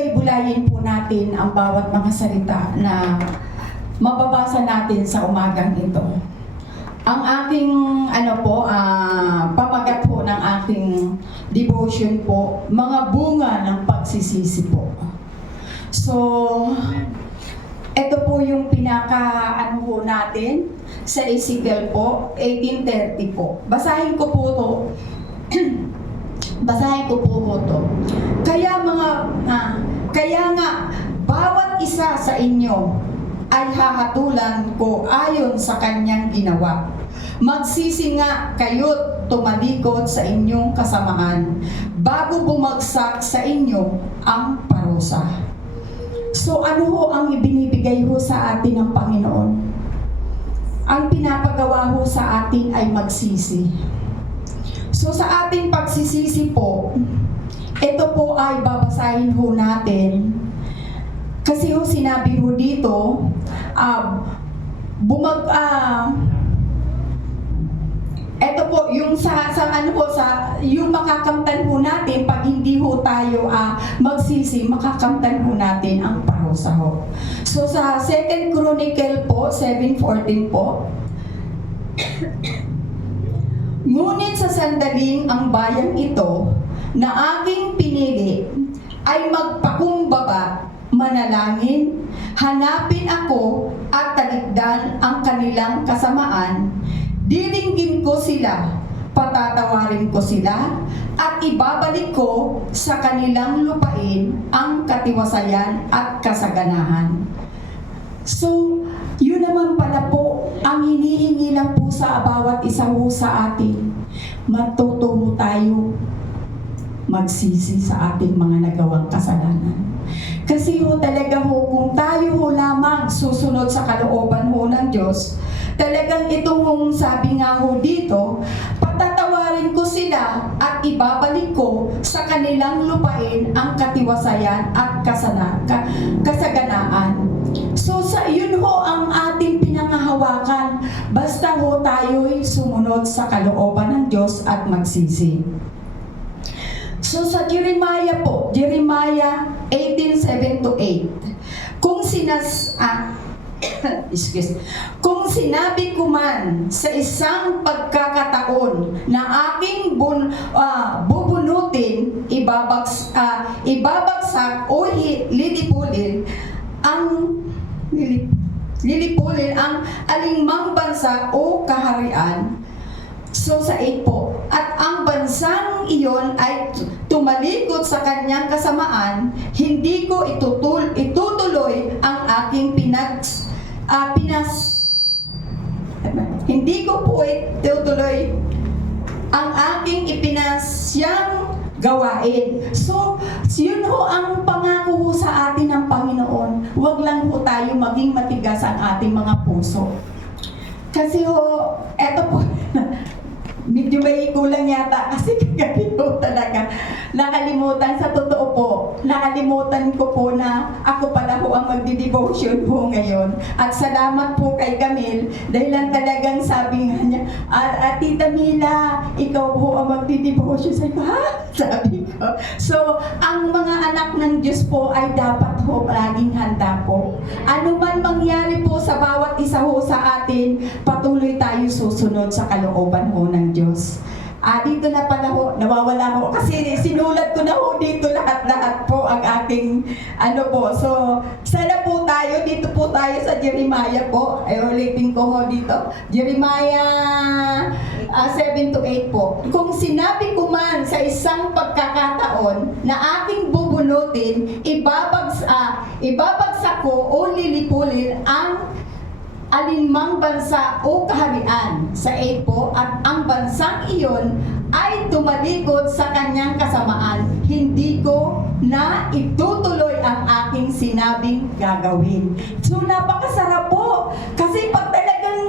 bulay-bulayin po natin ang bawat mga salita na mababasa natin sa umagang ito. Ang aking pamagat po ng aking devotion po, mga bunga ng pagsisisi po. So, ito po yung po natin sa Ezekiel po, 18:30 po. Basahin ko po to. Basahin ko po to. Kaya nga, bawat isa sa inyo ay hahatulan ko ayon sa kanyang ginawa. Magsisi nga kayo't tumalikod sa inyong kasamaan bago bumagsak sa inyo ang parusa. So ano ho ang ibinibigay ho sa atin ng Panginoon? Ang pinapagawa ho sa atin ay magsisi. So sa ating pagsisisi po, ito po ay babasahin ho natin. Kasi ho sinabi ho dito, ito po yung yung makakamtan ho natin pag hindi ho tayo magsisi, makakamtan ho natin ang parusa ho. So sa 2 Chronicle po 7:14 po, ngunit sa sandaling ang bayang ito na aking pinili ay magpakumbaba, manalangin, hanapin ako at talikdan ang kanilang kasamaan, diringgin ko sila, patatawarin ko sila, at ibabalik ko sa kanilang lupain ang katiwasayan at kasaganahan. So, yun naman pala po, ang hinihingi lang po sa bawat isa ho sa atin. Matuto ho tayo magsisi sa ating mga nagawang kasalanan. Kasi ho talaga ho, kung tayo ho lamang susunod sa kalooban ho ng Diyos, talagang itong sabi nga ho dito, patatawarin ko sila at ibabalik ko sa kanilang lupain ang katiwasayan at kasaganaan. So yun ho ang ating pinangahawakan, basta ho tayo'y sumunod sa kalooban ng Diyos at magsisi. So sa Jeremiah po, Jeremiah 18:7-8, kung sinabi ko man sa isang pagkakataon na aking bubunutin, ibabagsak o lilipulin ang alingmang bansa o kaharian. So sa 8 po, at ang bansang iyon ay tumalikod sa kanyang kasamaan, hindi ko itutuloy ang aking hindi ko po itutuloy ang aking ipinasyang gawain. So, yun ho ang pangako ho sa atin ng Panginoon. Huwag lang ho tayo maging matigas ang ating mga puso. Kasi ho, eto po, medyo may kulang yata kasi kagabi po talaga nakalimutan, sa totoo po, nakalimutan ko po na ako pala ho ang magdi-devotion po ngayon. At salamat po kay Camille dahil lang talagang sabi nga niya, Tita Mila, ikaw po ang magdi-devotion. Sabi ko, ha? Sabi ko. So, ang mga anak ng Diyos po ay dapat ho laging handa po. Ano man mangyari po sa bawat isa ho sa atin, patuloy tayo susunod sa kalooban ho ng Diyos. Dito na pala ho, nawawala ho kasi sinulat ko na ho dito lahat-lahat po ang aking So, sana po tayo, dito po tayo sa Jeremiah po. Ulitin ko ho dito. Jeremiah 7-8 po. Kung sinabi ko man sa isang pagkakataon na aking bubunutin, ibabagsak ko o lilipulin ang alinmang bansa o kaharian. Sa 8 po, at ang bansang iyon ay tumalikod sa kanyang kasamaan, hindi ko na itutuloy ang aking sinabing gagawin. So napakasarap po, kasi pag talagang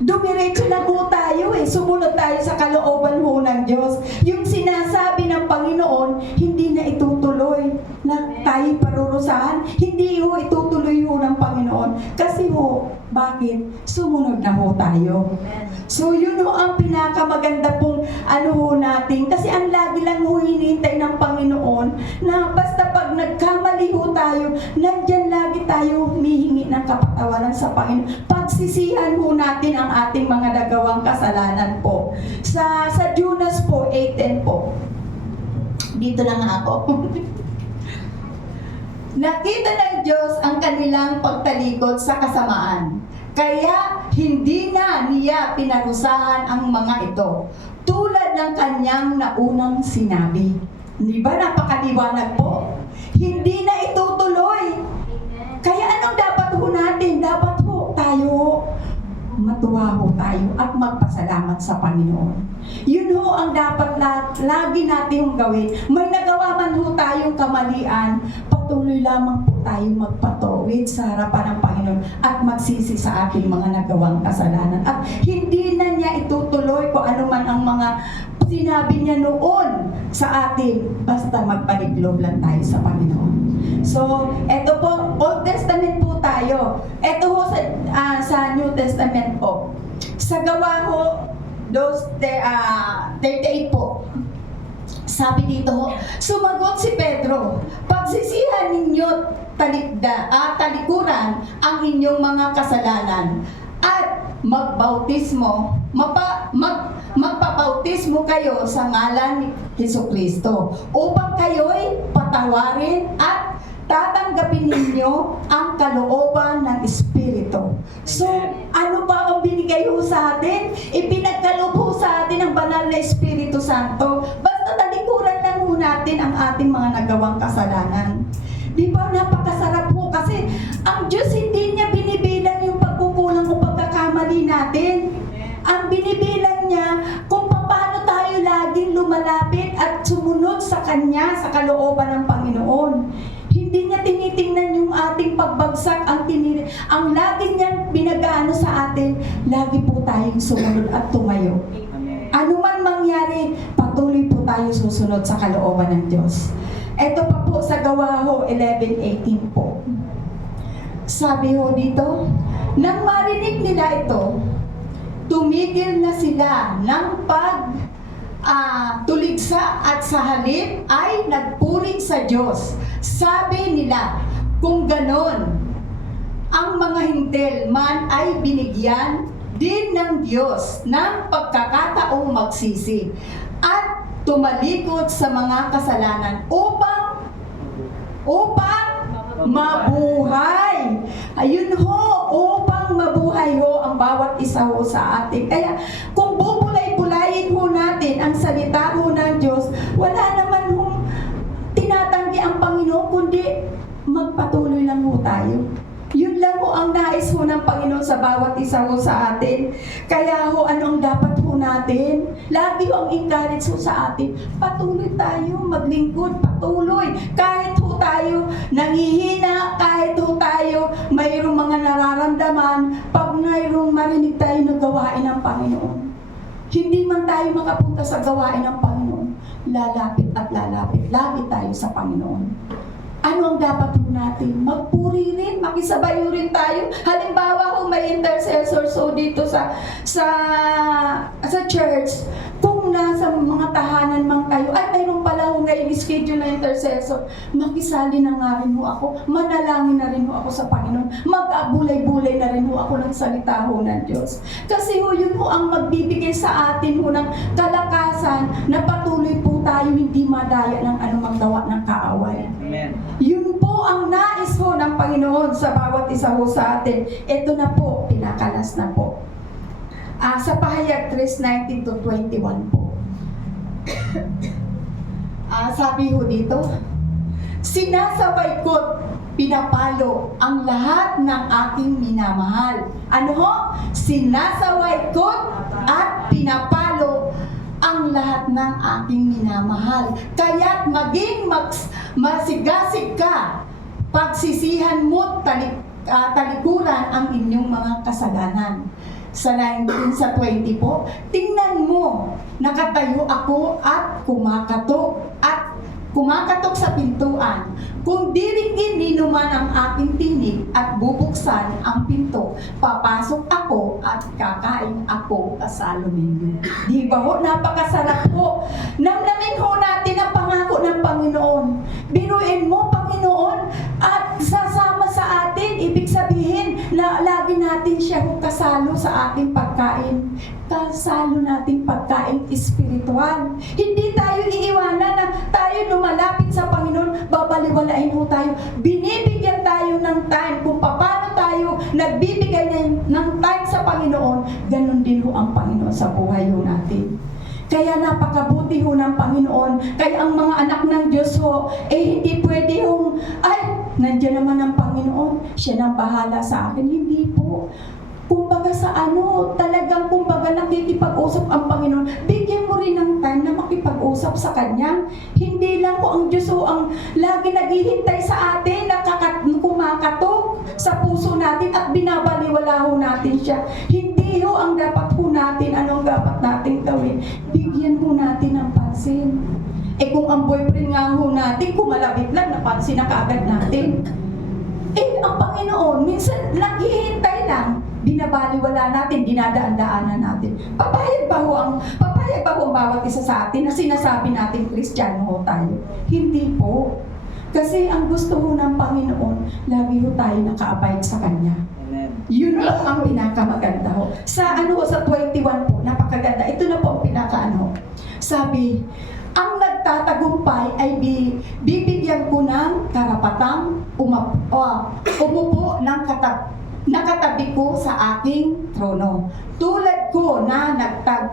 dumiretso na po tayo sumunod tayo sa kalooban ho ng Diyos. Yung sinasabi ng Panginoon, hindi na itutuloy na tayo parurusahan, hindi ho itutuloy ho ng Panginoon. Kasi ho, bakit? Sumunod na ho tayo. So yun ho ang pinakamaganda pong ano ho natin. Kasi ang lagi lang ho hinihintay ng Panginoon na basta pag nagkamali ho tayo, nandyan lagi tayo humihingi ng kapatawaran sa Panginoon. Pagsisihan ho natin ang ating mga nagawang kasalanan po. Sa Judas po, 8:10 po. Dito na nga ako. Nakita ng Diyos ang kanilang pagtalikod sa kasamaan. Kaya hindi na niya pinarusahan ang mga ito. Tulad ng kanyang naunang sinabi. Di ba napakaliwanag po? Hindi na itutuloy. Kaya anong dapat ho natin? Dapat ho tayo matuwa ho tayo at magpasalamat sa Panginoon. Yun ho ang dapat lagi natin gawin. May nagawa man ho tayong kamalian, patuloy lamang po tayo magpatawid sa harapan ng Panginoon at magsisi sa ating mga nagawang kasalanan. At hindi na niya itutuloy kung ano man ang mga sinabi niya noon sa atin, basta magpaliglob lang tayo sa Panginoon. So, eto po, Old Testament po tayo. Eto ho sa New Testament po. Sa Gawa ho, 38 po. Sabi dito, sumagot si Pedro, pagsisihan ninyo talikuran ang inyong mga kasalanan at magpabautismo kayo sa ngalan ni Hesukristo upang kayo'y patawarin at tatanggapin ninyo ang kalooban ng Espiritu. So, ano ba ang binigay ho sa atin? Ipinagkaloob ho sa atin ang banal na Espiritu Santo. Basta talikuran lang ho natin ang ating mga nagawang kasalanan. Di ba napakasarap ho kasi ang Diyos hindi niya binibilang yung pagkukulang o pagkakamali natin. Ang binibilang niya kung paano tayo laging lumalapit at sumunod sa Kanya, sa kalooban ng Panginoon. Hindi niya tinitingnan yung ating pagbagsak, ang lagi niyang binagaano sa atin, lagi po tayong sumunod at tumayo. Ano man mangyari, patuloy po tayo susunod sa kalooban ng Diyos. Ito pa po sa Gawa ho, 11:18 po. Sabi ho dito, nang marinig nila ito, tumigil na sila ng tuligsa at sa halip ay nagpuri sa Diyos. Sabi nila, kung ganon, ang mga hintil man ay binigyan din ng Diyos ng pagkakataong magsisi at tumalikod sa mga kasalanan upang mabuhay. Ayun ho, upang mabuhay ho ang bawat isa ho sa atin. Kaya kung bubulay-bulayin ho natin ang salita ho ng Diyos, wala naman hong tinatanggi ang Panginoon, kundi magpatuloy lang ho tayo. Yun lang ho ang nais ho ng Panginoon sa bawat isa ho sa atin. Kaya ho, anong dapat ho natin? Lagi ho ang encourage ho sa atin. Patuloy tayo, maglingkod, patuloy. Kahit ho tayo nangihina, kahit ho tayo mayroong mga nararamdaman, pag mayroong marinig tayo na gawain ng Panginoon. Hindi man tayo makapunta sa gawain ng Panginoon, lalapit at lalapit. Lagi tayo sa Panginoon. Ano ang dapat po natin? Magpuri rin, makisabay rin tayo. Halimbawa kung may intercessor so dito sa church, kung nasa mga tahanan man kayo, ay mayroon pala ho ngayon schedule na intercessor, makisali na nga rin ho ako, manalangin na rin ho ako sa Panginoon, mag-abulay-bulay na rin ho ako ng salita ho ng Diyos. Kasi ho, yun ho ang magbibigay sa atin ho ng kalakasan na patuloy po tayo hindi madaya ng anumang gawa ng kaaway. Amen. Yun po ang nais ho ng Panginoon sa bawat isa ho sa atin. Ito na po, pinakalas na po. Sa Pahayag 3:19-21 po. Sabi ho dito, sinasabay ko't pinapalo ang lahat ng aking minamahal. Ano ho? Sinasaway ko't at pinapalo ang lahat ng aking minamahal. Kaya't maging masigasig ka, pagsisihan mo't talikuran ang inyong mga kasalanan. Sa 19 sa 20 po, tingnan mo, nakatayo ako at kumakatok sa pintuan. Kung diringin ni naman ang aking tinig, at bubuksan ang pinto. Papasok ako at kakain ako kasalo ninyo. Di ba ho? Napakasarap po. Namnamin ho natin ang pangako ng Panginoon. Biruin mo, Panginoon, at sasama sa atin. Ibig sabihin na lagi natin siya ho kasalo sa ating pagkain. Kasalo natin pagkain espiritual. Hindi tayo iiwanan na tayo lumalapit sa Panginoon, babaliwalain ho tayo. Binibigyan tayo ng time kung paano tayo nagbibigay ng time sa Panginoon, ganun din ho ang Panginoon sa buhay ho natin. Kaya napakabuti ho ng Panginoon. Kaya ang mga anak ng Diyos ho, hindi pwede hong, nandiyan naman ang Panginoon, siya nang bahala sa akin. Hindi po. Kumbaga talagang nakikipag-usap ang Panginoon. Bigyan mo rin ng time na makipag-usap sa Kanya. Hindi lang po ang Diyos ho ang lagi naghihintay sa atin, kumakatok sa puso natin at binabaliwala ho natin siya. Hindi ho ang dapat ho natin, anong dapat natin gawin. Bigyan ho natin ng pansin. Kung ang boyfriend nga ho natin, kumalabit lang, napansin na kaagad natin. Ang Panginoon, minsan naghihintay lang, binabaliwala natin, dinadaan-daanan natin. Papayag ba ho ang bawat isa sa atin na sinasabi natin Kristiyano ho tayo? Hindi po. Kasi ang gusto ho ng Panginoon, lagi ho tayo naka-abide sa Kanya. Amen. Yun po ang pinakamaganda ho. Sa 21 po, napakaganda. Ito na po ang sabi, ang nagtatagumpay ay bibigyan ko ng karapatang umupo ng nakatabi ko sa aking trono. Tulad ko na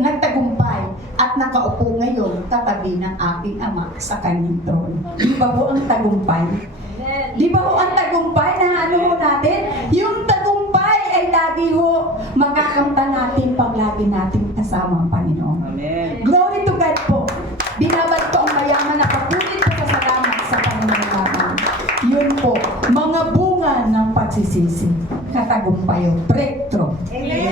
nagtagumpay at nakaupo ngayon katabi ng aking ama sa kanyang trono. Di ba po ang tagumpay? Di ba po ang tagumpay na natin? Yung tagumpay ay lagi ho makakamta natin pag lagi natin kasama ang Panginoon. Amen. Glory to God po. Binabad ko ang mayaman na kapulit ko sa salamat sa Panginoon naman. Yun po, mga bunga ng pagsisisi. Katagumpayo, breakthrough. Amen.